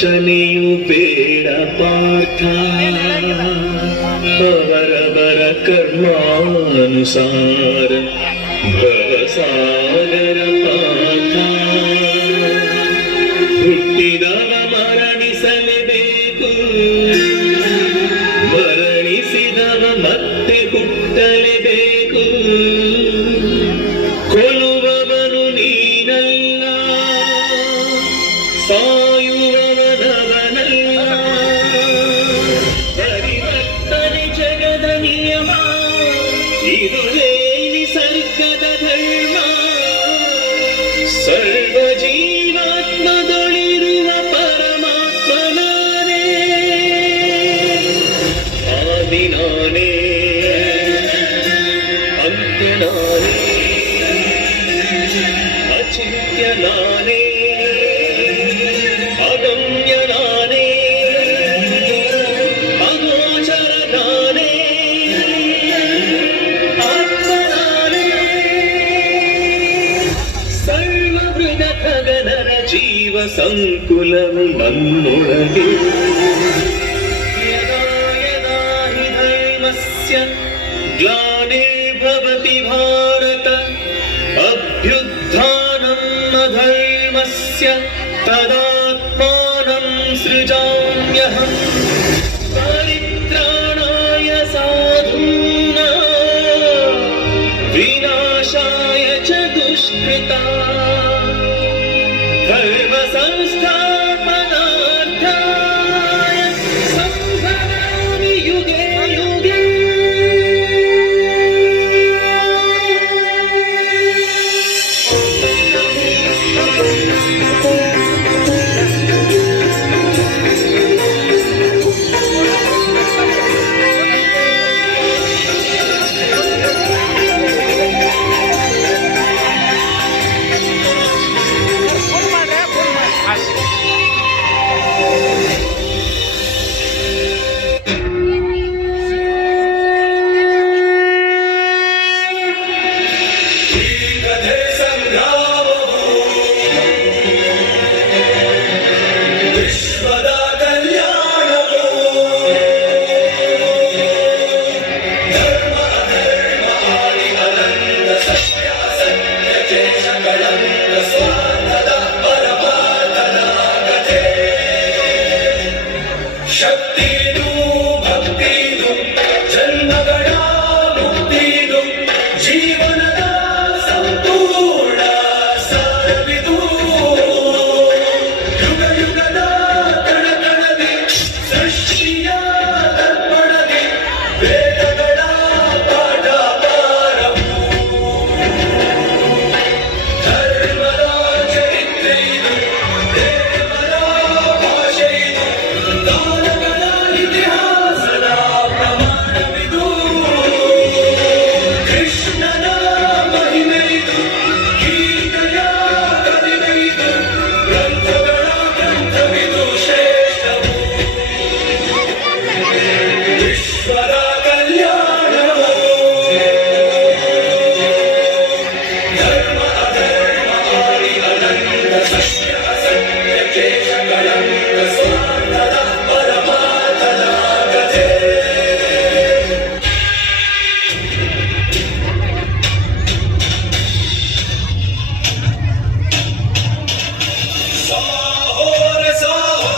ಯಾಚನೆಯು ಬೇಡ ಪಾರ್ಥ, ಅವರವರ ಕರ್ಮಾನುಸಾರ ಭವಸಾಗರ ಪಾರ್ಥ. ಹುಟ್ಟಿದವ ಮರಣಿಸಲೇಬೇಕು, ಮರಣಿಸಿದವ ಮತ್ತೆ ಹುಟ್ಟಲೇಬೇಕು. ಕೊಲ್ಲುವವನು ನೀನಲ್ಲ, ಸಾಯುವವನವನಲ್ಲ. ಪರಿವರ್ತನೆ ಜಗದ ನಿಯಮ, ಇದುವೇ ನಿಸರ್ಗದ ಧರ್ಮ. ಸರ್ವ ಜೀವಾತ್ಮದೊಳಿರುವ ಪರಮಾತ್ಮನಾನೇ, ಆದಿ ನಾನೇ, ಅಂತ್ಯ ನಾನೇ, ಅಚಿಂತ್ಯ ನಾನೇ, ಅಗಮ್ಯ ನಾನೇ, ಅಗೋಚರ ನಾನೇ, ಆತ್ಮ ನಾನೇ. ಸರ್ವವೃದ ಖಗನರ ಜೀವ ಸಂಕುಲವು ನನ್ನೊಳಗೆ. ಯದಾ ಯದಾ ಹಿ ಧರ್ಮಸ್ಯ ಗ್ಲಾನಿರ್ಭವತಿ ಭಾರತ, ಅಭ್ಯುತ್ಥಾನಂ ಅಧರ್ಮಸ್ಯ ತದಾತ್ಮಾನಂ ಸೃಜಾಮ್ಯಹಂ. ಪರಿತ್ರಾಣಾಯ ಸಾಧೂನಾಂ ವಿನಾಶಾಯ ಚ ದುಷ್ಕೃತಾಂ, ಧರ್ಮ ಸಂಸ್ಥಾಪನಾರ್ಥಾಯ ಸಂಭವಾಮಿ ಯುಗೆ ಯುಗೆ. ಶಕ್ತಿದು ಭಕ್ತಿದು ಜನ್ಮಗಳ ಮುಕ್ತಿದು ಜೀವನದ ಸಂಪೂರ್ಣ ಸಾರವಿದು. ಯುಗ ಯುಗದ ಕಣಕಣದಿ ಸೃಷ್ಟಿಯ ದರ್ಪಣದಿ ವೇದಗಳ ಪಾಠ ಪಾರವು. ಧರ್ಮದ ಚರಿತ್ರೆ ಇದು, ದೇವರ ಭಾಷೆ ಇದು, ದಾನಗಳ ಇತಿಹಾಸದ ಪ್ರಮಾಣವಿದು. ಕೃಷ್ಣನ ಮಹಿಮೆ ಇದು, ಗೀತೆಯ ಕದಿಮೆ ಇದು, ಗ್ರಂಥಗಳ ಗ್ರಂಥವಿದು ಶ್ರೇಷ್ಠವು. ವಿಶ್ವದ ಕಲ್ಯಾಣವು, ಧರ್ಮ ಅಧರ್ಮ ಆದಿ ಅನಂತ ಸತ್ಯ ಅಸತ್ಯ ಕೇಶ ಕಳಂಕ ಸ್ವಾರ್ಥದ ಪರಮಾರ್ಥದ ಕಥೆ. ಸಾಹೋ ರೇ ಸಾಹೋ,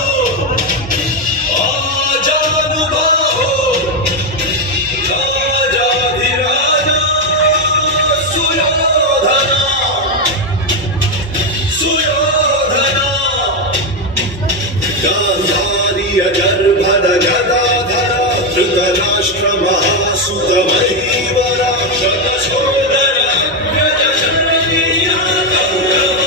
ಆಜಾನುಬಾಹೋ, ರಾಜಾಧಿರಾಜ ಸುಯೋಧನ, ಸುಯೋಧನ. ಗಾಂಧಾರಿಯ ಗರ್ಭದ ಗದಾಧರ, ಧೃತರಾಷ್ಟ್ರ ಮಹಾಸುತ ಮಹೀವರ, ಶತಸೋದರ ಗಜ ಶರಣಿಯ ಗೌರವ.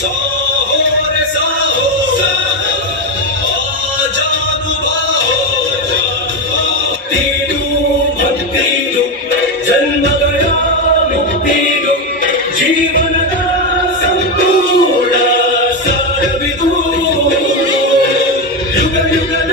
ಸಾಹೋ ರೇ ಸಾಹೋ, ಆಜಾನುಬಾಹೋ. ಭಕ್ತಿದು ಭಕ್ತಿದು ಜನ್ಮಗಳ ಮುಕ್ತಿದು ಜೀವನದ ಸಂಪೂರ್ಣ ಸಾರವಿದು. ಯುಗ ಯುಗದ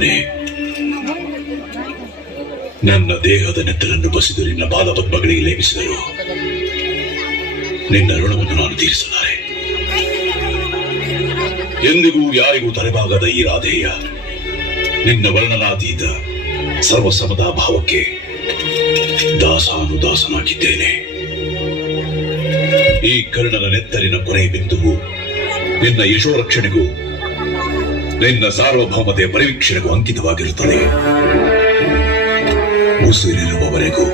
ಮಗನೇ, ನನ್ನ ದೇಹದ ನೆತ್ತರನ್ನು ಬಸಿದು ನಿನ್ನ ಪಾದಪದ್ಮಗಳಿಗೆ ಲೇಪಿಸಿದರು ನಿನ್ನ ಋಣವನ್ನು ನಾನು ತೀರಿಸಲಾರೆ. ಎಂದಿಗೂ ಯಾರಿಗೂ ತಲೆಬಾಗದ ಈ ರಾಧೇಯ ನಿನ್ನ ವರ್ಣನಾತೀತ ಸರ್ವಸಮದ ಭಾವಕ್ಕೆ ದಾಸಾನುದಾಸನಾಗಿದ್ದೇನೆ. ಈ ಕರ್ಣನ ನೆತ್ತರಿನ ಕೊನೆ ಬಿಂದುವು ನಿನ್ನ ಯಶೋರಕ್ಷಣೆಗೂ ನಿನ್ನ ಸಾರ್ವಭೌಮತೆಯ ಪರಿವೀಕ್ಷಣೆಗೂ ಅಂಕಿತವಾಗಿರುತ್ತದೆ. ಉಸಿರಿರುವವರೆಗೂ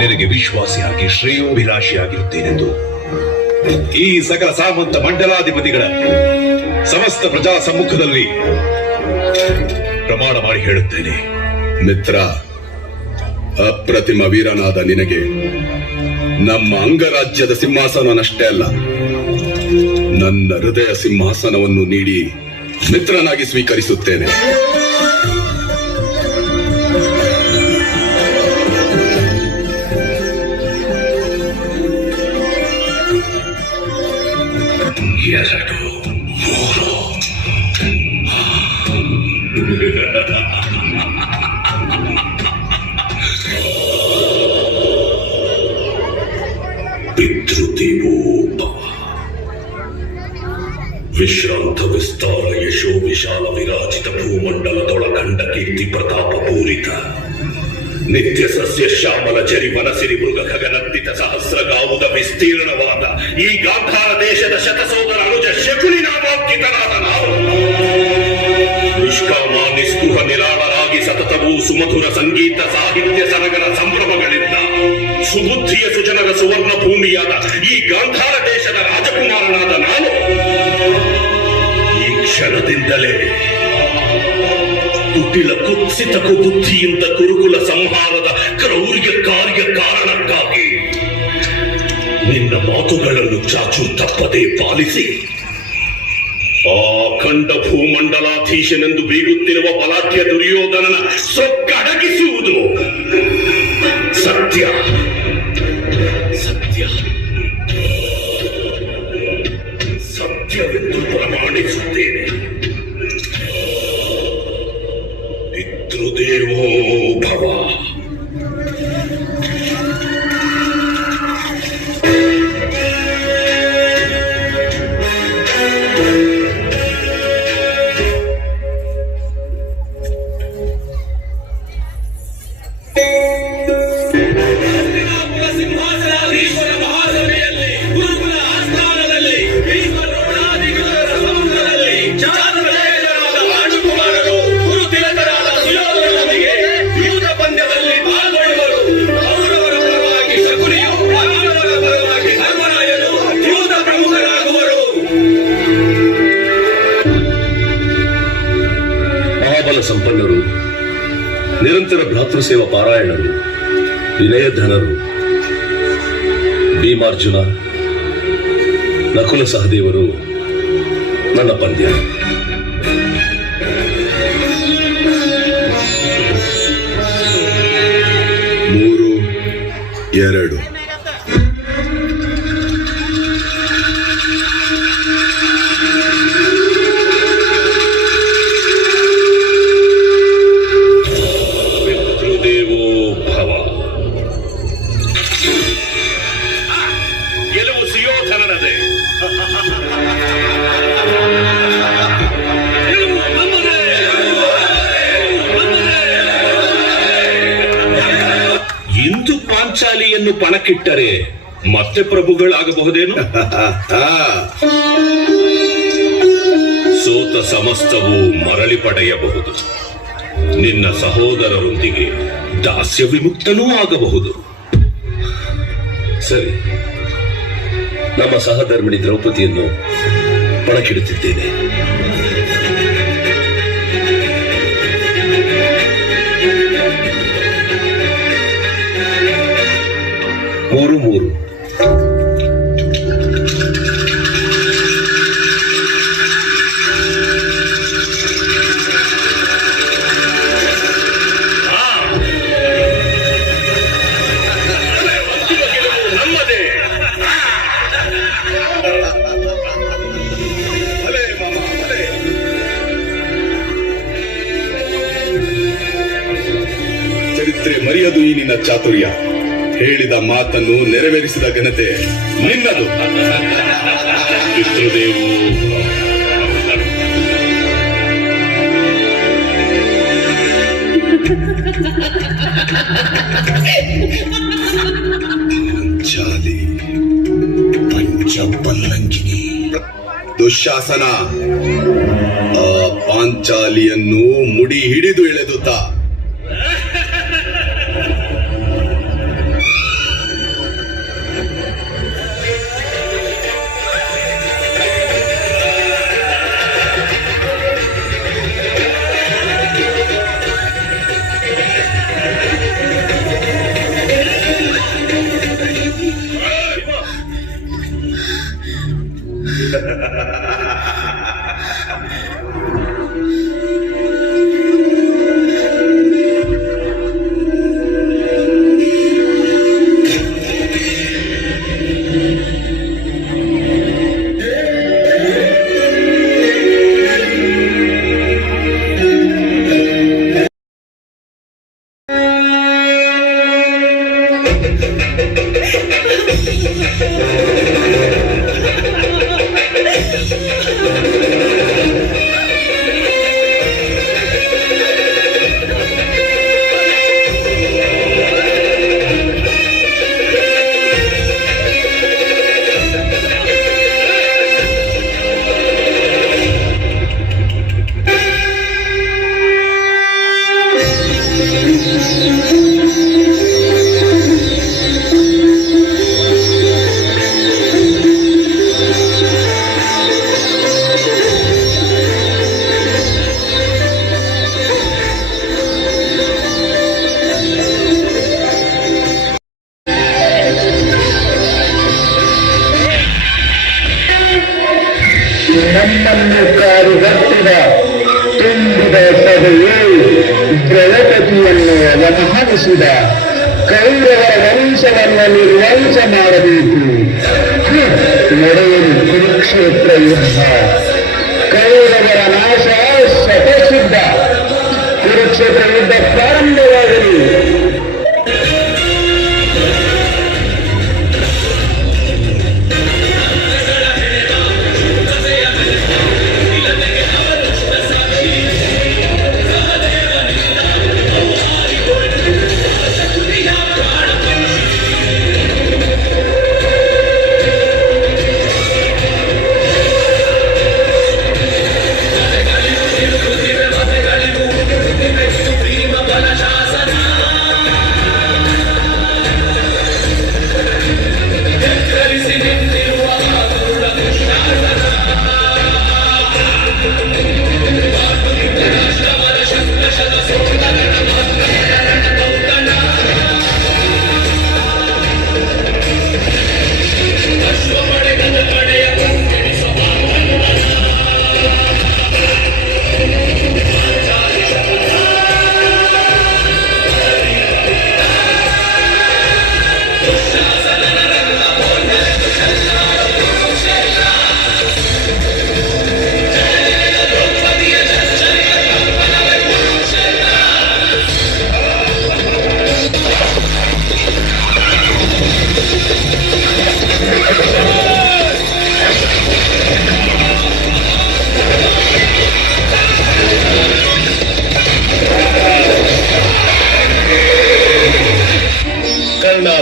ನಿನಗೆ ವಿಶ್ವಾಸಿಯಾಗಿ ಶ್ರೇಯೋಭಿಲಾಷಿಯಾಗಿರುತ್ತೇನೆಂದು ಈ ಸಕಲ ಸಾಮಂತ ಮಂಡಲಾಧಿಪತಿಗಳ ಸಮಸ್ತ ಪ್ರಜಾ ಸಮ್ಮುಖದಲ್ಲಿ ಪ್ರಮಾಣ ಮಾಡಿ ಹೇಳುತ್ತೇನೆ. ಮಿತ್ರ, ಅಪ್ರತಿಮ ವೀರನಾದ ನಿನಗೆ ನಮ್ಮ ಅಂಗರಾಜ್ಯದ ಸಿಂಹಾಸನವನ್ನಷ್ಟೇ ಅಲ್ಲ, ನನ್ನ ಹೃದಯ ಸಿಂಹಾಸನವನ್ನು ನೀಡಿ ಮಿತ್ರನಾಗಿ ಸ್ವೀಕರಿಸುತ್ತೇನೆ. ಎರಡು ಮೂರು ಪಿತೃದೇವೋ ಭವ. ವಿಶ್ರಾಂತ ವಿಸ್ತಾರ ಯಶೋ ವಿಶಾಲ ವಿರಾಜಿತ ಭೂಮಂಡಲದೊಳಗಂಡ ಕೀರ್ತಿ ಪ್ರತಾಪ ಪೂರಿತ ನಿತ್ಯ ಸಸ್ಯ ಶ್ಯಾಮಲ ಜರಿ ಮನಸಿರಿ ಮೃಗ ಖಗನಂದಿತ ಸಹಸ್ರಗಾವುದ ವಿಸ್ತೀರ್ಣವಾದ ಈ ಗಾಂಧಾರ ದೇಶದ ಶತಸೋದರ ಅನುಜ ಶಕುನಿ ನಾಮಾಂಕಿತನಾದ ನಾವು ನಿಷ್ಕಾಮ ನಿಸ್ಪೃಹ ನಿರಾಳರಾಗಿ ಸತತವೂ ಸುಮಧುರ ಸಂಗೀತ ಸಾಹಿತ್ಯ ಸರಗರ ಸಂಭ್ರಮಗಳಿಂದ ಸುಬುದ್ಧಿಯ ಸುಜನರ ಸುವರ್ಣ ಭೂಮಿಯಾದ ಈ ಗಾಂಧಾರ ದೇಶದ ರಾಜಕುಮಾರನಾದ ನಾನು ಈ ಕ್ಷಣದಿಂದಲೇ ಕುಟಿಲ ಕುತ್ಸಿತ ಕುಬುದ್ಧಿಯಿಂದ ಕುರುಕುಲ ಸಂಹಾರದ ಕ್ರೌರ್ಯ ಕಾರ್ಯ ಕಾರಣಕ್ಕಾಗಿ ನಿನ್ನ ಮಾತುಗಳನ್ನು ಚಾಚು ತಪ್ಪದೆ ಪಾಲಿಸಿ ಆ ಖಂಡ ಭೂಮಂಡಲಾಧೀಶನೆಂದು ಬೀಗುತ್ತಿರುವ ಬಲಾಢ್ಯ ದುರ್ಯೋಧನನ ಸೊಕ್ಕಡಗಿಸುವುದು ಸತ್ಯ ಸತ್ಯ ಸತ್ಯವೆಂದು ಪ್ರಮಾಣಿಸುತ್ತೇನೆ. ಪಿತೃದೇವೋ ಭವ. ಸಿಂಹಾಸನಾಧೀಶ್ವರ ಮಹಾಸಭೆಯಲ್ಲಿ ಗುರುಕುಲ ಆಸ್ಥಾನದಲ್ಲಿ ಭೀಷ್ಮದ್ರೋಣಾದಿಗುರುಗಳ ಸಮ್ಮುಖದಲ್ಲಿ ಜಾತವೇದರಾದ ರಾಜಕುಮಾರರು ಗುರು ತಿಲಕರಾದ ಸುಯೋಧನೊಂದಿಗೆ ಯುದ್ಧ ಪಂದ್ಯದಲ್ಲಿ ಪಾಲ್ಗೊಳ್ಳುವರು. ಕೌರವರ ಪರವಾಗಿ ಶಕುನಿಯು, ಪಾಂಡವರ ಪರವಾಗಿ ಧರ್ಮರಾಯನು ಯುದ್ಧ ಪ್ರಮುಖರಾಗುವರು. ಮಹಾಬಲ ಸಂಪನ್ನರು, ನಿರಂತರ ಭ್ರಾತೃಸೇವಾ ಪಾರಾಯಣರು, ವಿನಯಧನರು, ಭೀಮಾರ್ಜುನ, ನಕುಲ ಸಹದೇವರು ನನ್ನ ಪಂದ್ಯ. ಮೂರು ಎರಡು ಪಿತೃದೇವೋ ಭವ. ಗೆಲುವು ಸುಯೋಧನನದೇ. ಗೆಲುವು ನಮ್ಮದೇ. ಇಂದು ಪಾಂಚಾಲಿಯನ್ನು ಪಣಕ್ಕಿಟ್ಟರೆ ಮತ್ತೆ ಪ್ರಭುಗಳಾಗಬಹುದೇನು? ಸೋತ ಸಮಸ್ತವೂ ಮರಳಿ ಪಡೆಯಬಹುದು. ನಿನ್ನ ಸಹೋದರರೊಂದಿಗೆ ದಾಸ್ಯ ವಿಮುಕ್ತನೂ ಆಗಬಹುದು. ಸರಿ, ನಮ್ಮ ಸಹಧರ್ಮಿಣಿ ದ್ರೌಪದಿಯನ್ನು ಪಣಕ್ಕಿಡುತ್ತಿದ್ದೇನೆ. ಮೂರು ಮೂರು ನಮ್ಮದೇ. ಭಲೇ ಮಾಮ, ತಿಳಿಯದು ಈ ನಿನ್ನ ಚಾತುರ್ಯ. ಹೇಳಿದ ಮಾತನ್ನು ನೆರವೇರಿಸಿದ ಘನತೆ ನಿನ್ನದು. ಪಿತೃದೇವು ಪಾಂಚಾಲಿ ಪಂಚಪಲ್ಲಂಕಿನಿ. ದುಶ್ಯಾಸನ, ಆ ಪಾಂಚಾಲಿಯನ್ನು ಮುಡಿ ಹಿಡಿದು ಎಳೆದುತ್ತ ನಮ್ಮನ್ನು ಕಾರುಗಟ್ಟಿದ ತುಂಬಿದ ಸಭೆಯು ದ್ರೌಪದಿಯನ್ನು ಅವಮಾನಿಸಿದ ಕೌರವರ ವಂಶವನ್ನು ನಿರ್ವಂಶ ಮಾಡಬೇಕು. ನಡೆಯಲು ಕುರುಕ್ಷೇತ್ರ ಯುದ್ಧ. ಕೌರವರ ನಾಶ ಶತಸಿದ್ಧ. ಕುರುಕ್ಷೇತ್ರ ಯುದ್ಧ ಪ್ರಾರಂಭವಾಗಲಿ.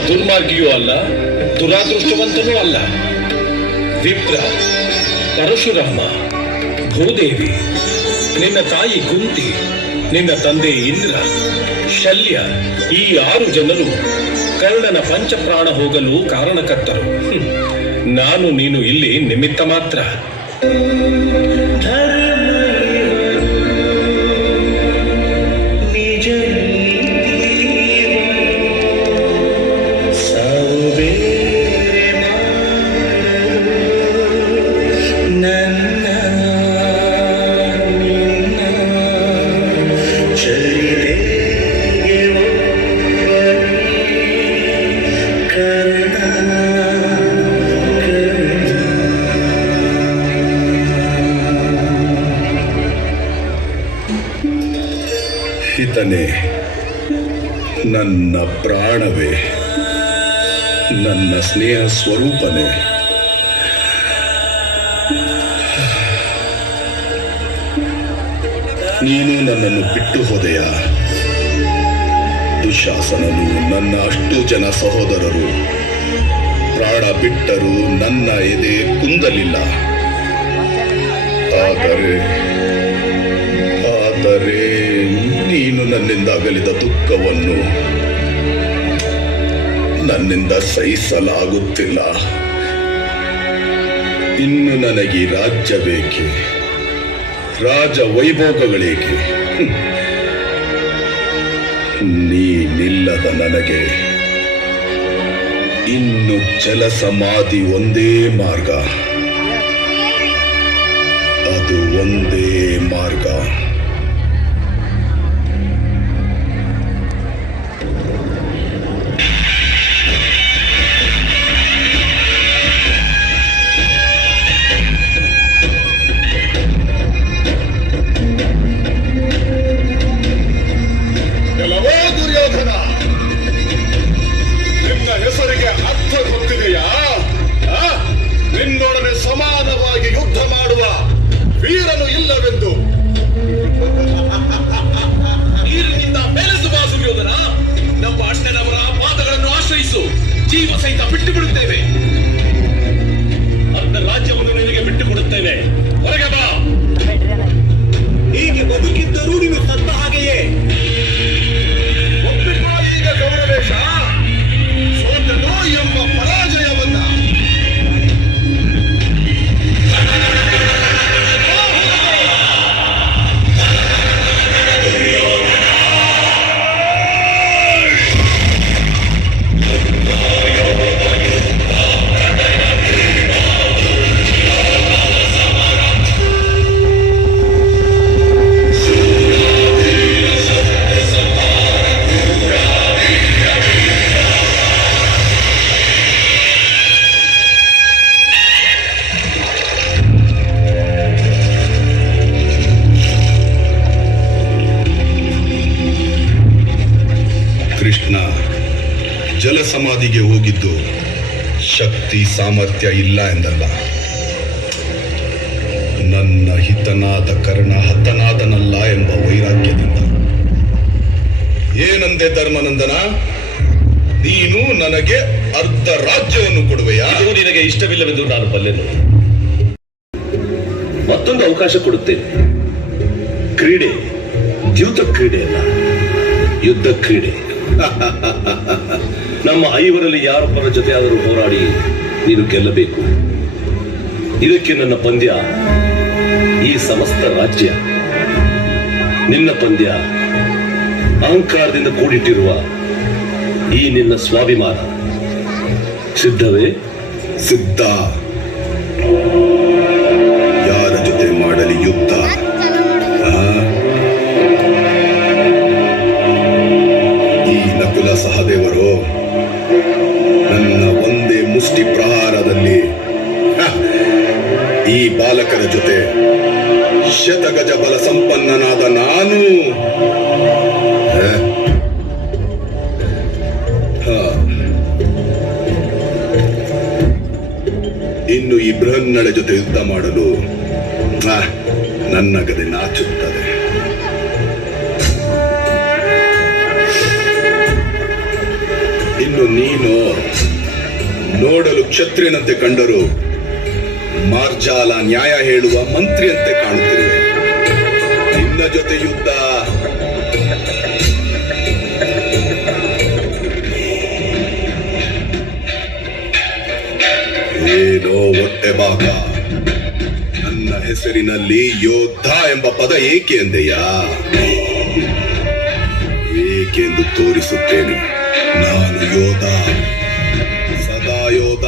ದುರ್ಮಾರ್ಗಿಯೂ ಅಲ್ಲ, ದುರಾದೃಷ್ಟವಂತನೂ ಅಲ್ಲ. ವಿಪ್ರ, ಪರಶುರಾಮ, ಭೂದೇವಿ, ನಿನ್ನ ತಾಯಿ ಕುಂತಿ, ನಿನ್ನ ತಂದೆ ಇಂದ್ರ, ಶಲ್ಯ, ಈ 6 ಜನರು ಕರ್ಣನ ಪಂಚಪ್ರಾಣ ಹೋಗಲು ಕಾರಣಕರ್ತರು. ನಾನು ನೀನು ಇಲ್ಲಿ ನಿಮಿತ್ತ ಮಾತ್ರ. ಹಿತನೇ, ನನ್ನ ಪ್ರಾಣವೇ, ನನ್ನ ಸ್ನೇಹ ಸ್ವರೂಪನೇ, ನೀನು ನನ್ನನ್ನು ಬಿಟ್ಟು ಹೋದೆಯಾ? ದುಶಾಸನನು ನನ್ನ ಅಷ್ಟು ಜನ ಸಹೋದರರು ಪ್ರಾಣ ಬಿಟ್ಟರು, ನನ್ನ ಎದೆ ಕುಂದಲಿಲ್ಲ. ಆದರೆ ನೀನು ನನ್ನಿಂದ ಅಗಲಿದ ದುಃಖವನ್ನು ನನ್ನಿಂದ ಸಹಿಸಲಾಗುತ್ತಿಲ್ಲ. ಇನ್ನು ನನಗೆ ರಾಜ್ಯ ಬೇಕೆ, ರಾಜ ವೈಭೋಗಗಳೇಕೆ? ನೀನಿಲ್ಲದ ನನಗೆ ಇನ್ನು ಜಲಸಮಾಧಿ ಒಂದೇ ಮಾರ್ಗ, ಅದು ಒಂದೇ ಮಾರ್ಗ. ಎಲ್ಲವೋ ದುರ್ಯೋಧನ, ನಿನ್ನ ಹೆಸರಿಗೆ ಅರ್ಥ ಗೊತ್ತಿದೆಯಾ? ನಿನ್ನೊಡನೆ ಸಮಾನವಾಗಿ ಯುದ್ಧ ಮಾಡುವ ವೀರನು ಇಲ್ಲವೆಂದು. ನೀರಿನಿಂದ ಬೆಳೆಸುವ ದುರ್ಯೋಧನ, ನಮ್ಮ ಅಣ್ಣನವರ ಪಾದಗಳನ್ನು ಆಶ್ರಯಿಸು, ಜೀವ ಸಹಿತ ಬಿಟ್ಟು ಬಿಡುತ್ತೇವೆ. ಅರ್ಧ ರಾಜ್ಯವನ್ನು ನಿನಗೆ ಬಿಟ್ಟು ಕೊಡುತ್ತೇವೆ, ಹೊರಗೆ ಬಾ. ಹೀಗೆ ಬದುಕಿದ್ದರೂ ನೀನು ಸತ್ತ ಹಾಗೆಯೇ. ಒಪ್ಪಿಕೋ ಈಗ ಗೌರವೇಶ, ಸೋತನು ಎಂಬ ಪರಾಜಯವನ್ನ. ಕೃಷ್ಣ ಜಲಸಮಾಧಿಗೆ ಹೋಗಿದ್ದು ಶಕ್ತಿ ಸಾಮರ್ಥ್ಯ ಇಲ್ಲ ಎಂದಲ್ಲ, ನನ್ನ ಹಿತನಾದ ಕರ್ಣ ಹತನಾದನಲ್ಲ ಎಂಬ ವೈರಾಗ್ಯದಿಂದ. ಏನಂದೆ ಧರ್ಮನಂದನ, ನೀನು ನನಗೆ ಅರ್ಧ ರಾಜ್ಯವನ್ನು ಕೊಡುವೆಯಾ? ಇದು ನಿನಗೆ ಇಷ್ಟವಿಲ್ಲವೆಂದು ನಾನು ಬಲ್ಲೆನು. ಮತ್ತೊಂದು ಅವಕಾಶ ಕೊಡುತ್ತೇನೆ. ಕ್ರೀಡೆ ದ್ಯೂತ ಕ್ರೀಡೆ ಅಲ್ಲ, ಯುದ್ಧ ಕ್ರೀಡೆ. ನಮ್ಮ ಐವರಲ್ಲಿ ಯಾರೊಬ್ಬರ ಜೊತೆ ಆದರೂ ಹೋರಾಡಿ ನೀನು ಗೆಲ್ಲಬೇಕು. ಇದಕ್ಕೆ ನನ್ನ ಪಂದ್ಯ ಈ ಸಮಸ್ತ ರಾಜ್ಯ, ನಿನ್ನ ಪಂದ್ಯ ಅಹಂಕಾರದಿಂದ ಕೂಡಿಟ್ಟಿರುವ ಈ ನಿನ್ನ ಸ್ವಾಭಿಮಾನ. ಸಿದ್ಧವೇ? ಸಿದ್ಧ. ಯಾರ ಜೊತೆ ಮಾಡಲಿ ಯುದ್ಧ? ಈ ನಕುಲ ಸಹದೇವರು ನನ್ನ ಒಂದೇ ಮುಷ್ಟಿ ಪ್ರಹಾರದಲ್ಲಿ ಈ ಬಾಲಕರ ಜೊತೆ ಶತಗಜ ಬಲ ಸಂಪನ್ನನಾದ ನಾನು ಇನ್ನು ಈ ಬೃಹನ್ನಳೆ ಜೊತೆ ಯುದ್ಧ ಮಾಡಲು ನನ್ನ ಗದೆ ನಾಚುತ್ತದೆ. ಇನ್ನು ನೀನು ನೋಡಲು ಕ್ಷತ್ರಿಯನಂತೆ ಕಂಡರೂ ಮಾರ್ಜಾಲ ನ್ಯಾಯ ಹೇಳುವ ಮಂತ್ರಿಯಂತೆ ಕಾಣುತ್ತಿರುವೆ. ನಿನ್ನ ಜೊತೆ ಯುದ್ಧ ಏನೋ ಹೊಟ್ಟೆ ಬಾಕ. ನನ್ನ ಹೆಸರಿನಲ್ಲಿ ಯೋಧ ಎಂಬ ಪದ ಏಕೆ ಅಂದೆಯಾ? ಏಕೆಂದು ತೋರಿಸುತ್ತೇನೆ. ನಾನು ಯೋಧ, ಸದಾ ಯೋಧ,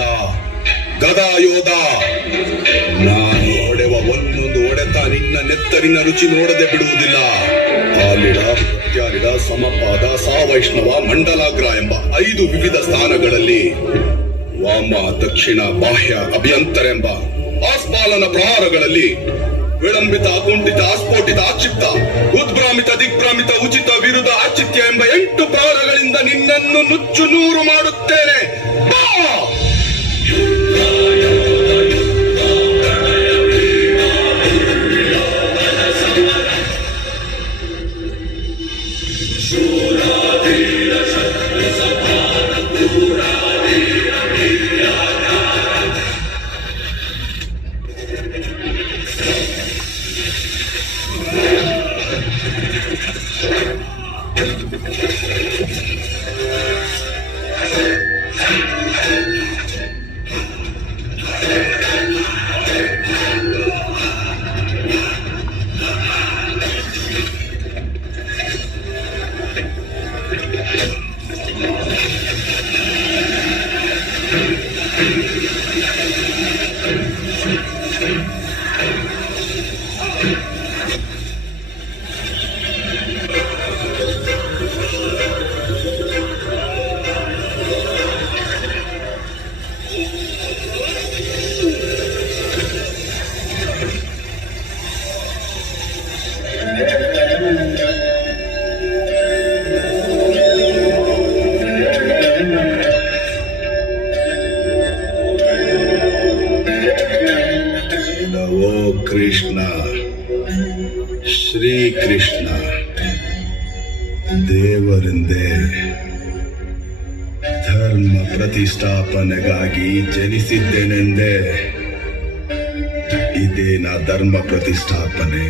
ಗದಾ ಯೋಧ. ನಾನು ಹೊಡೆವ ಒಂದೊಂದು ಹೊಡೆತ ನಿನ್ನ ನೆತ್ತರಿನ ರುಚಿ ನೋಡದೆ ಬಿಡುವುದಿಲ್ಲ. ಆಲಿಡ, ಪ್ರತ್ಯಾಲಿಡ, ಸಮಪಾದ, ಸಾವೈಷ್ಣವ, ಮಂಡಲಾಗ್ರ ಎಂಬ 5 ವಿವಿಧ ಸ್ಥಾನಗಳಲ್ಲಿ ವಾಮ, ದಕ್ಷಿಣ, ಬಾಹ್ಯ, ಅಭ್ಯಂತರ ಎಂಬ ಆಸ್ಪಾಲನ ಪ್ರಹಾರಗಳಲ್ಲಿ ವಿಳಂಬಿತ, ಕುಂಠಿತ, ಆಸ್ಫೋಟಿತ, ಆಕ್ಷಿಪ್ತ, ಉದ್ಭ್ರಾಮಿತ, ದಿಗ್ಭ್ರಾಮಿತ, ಉಚಿತ, ವಿರುದ್ಧ, ಆಚಿತ್ಯ ಎಂಬ 8 ಪ್ರಹಾರಗಳಿಂದ ನಿನ್ನನ್ನು ನುಚ್ಚು ನೂರು ಮಾಡುತ್ತೇನೆ. ಬಾ! ನವೋ ಕೃಷ್ಣ ಶ್ರೀಕೃಷ್ಣ ದೇವರೆಂದೇ ಧರ್ಮ ಪ್ರತಿಷ್ಠಾಪನೆಗಾಗಿ ಜನಿಸಿದ್ದೇನೆಂದೇ ಇದೇನ ಧರ್ಮ ಪ್ರತಿಷ್ಠಾಪನೆ.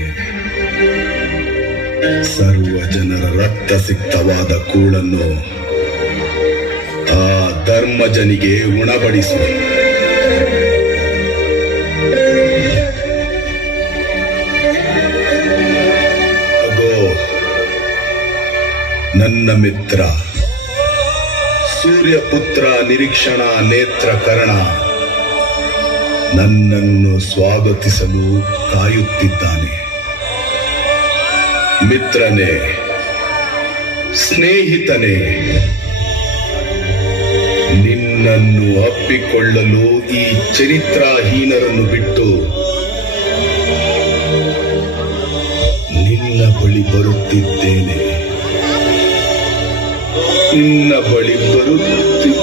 ಸರ್ವ ಜನರ ರಕ್ತ ಸಿಕ್ತವಾದ ಕೂಳನ್ನು ಆ ಧರ್ಮಜನಿಗೆ ಉಣಬಡಿಸು. ಅಗೋ ನನ್ನ ಮಿತ್ರ ಸೂರ್ಯಪುತ್ರ ನಿರೀಕ್ಷಣಾ ನೇತ್ರಕರ್ಣ ನನ್ನನ್ನು ಸ್ವಾಗತಿಸಲು ಕಾಯುತ್ತಿದ್ದಾನೆ. ಮಿತ್ರನೇ, ಸ್ನೇಹಿತನೇ, ನಿನ್ನನ್ನು ಅಪ್ಪಿಕೊಳ್ಳಲು ಈ ಚರಿತ್ರಾಹೀನರನ್ನು ಬಿಟ್ಟು ನಿನ್ನ ಬಳಿ ಬರುತ್ತಿದ್ದೇನೆ. ನಿನ್ನ ಬಳಿ ಬರುತ್ತಿದ್ದೆ.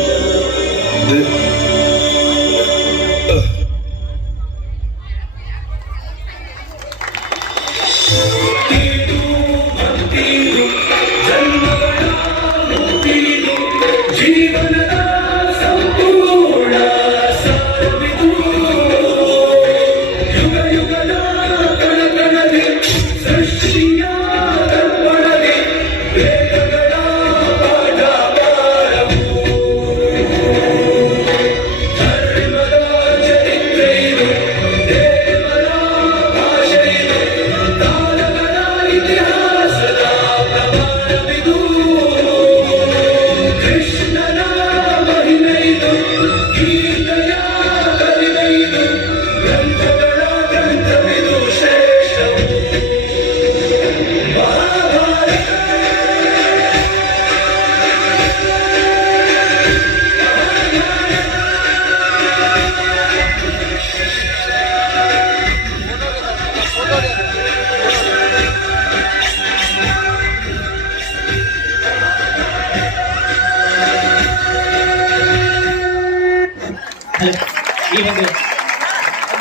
ಈ ಒಂದು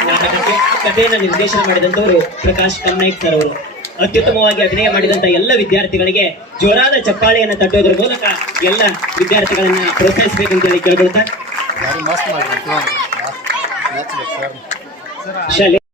ನಾಟಕಕ್ಕೆ ಕಥೆಯನ್ನು ನಿರ್ದೇಶನ ಮಾಡಿದಂತವರು ಪ್ರಕಾಶ್ ಕಮ್ನಾಯ್ಕ್ ಸರ್ ಅವರು. ಅತ್ಯುತ್ತಮವಾಗಿ ಅಭಿನಯ ಮಾಡಿದಂತ ಎಲ್ಲ ವಿದ್ಯಾರ್ಥಿಗಳಿಗೆ ಜೋರಾದ ಚಪ್ಪಾಳೆಯನ್ನು ತಟ್ಟೋದ್ರ ಮೂಲಕ ಎಲ್ಲ ವಿದ್ಯಾರ್ಥಿಗಳನ್ನ ಪ್ರೋತ್ಸಾಹಿಸಬೇಕಂತ ಹೇಳಿ ಕೇಳ್ಕೊಳ್ತಾ ಶಾಲೆ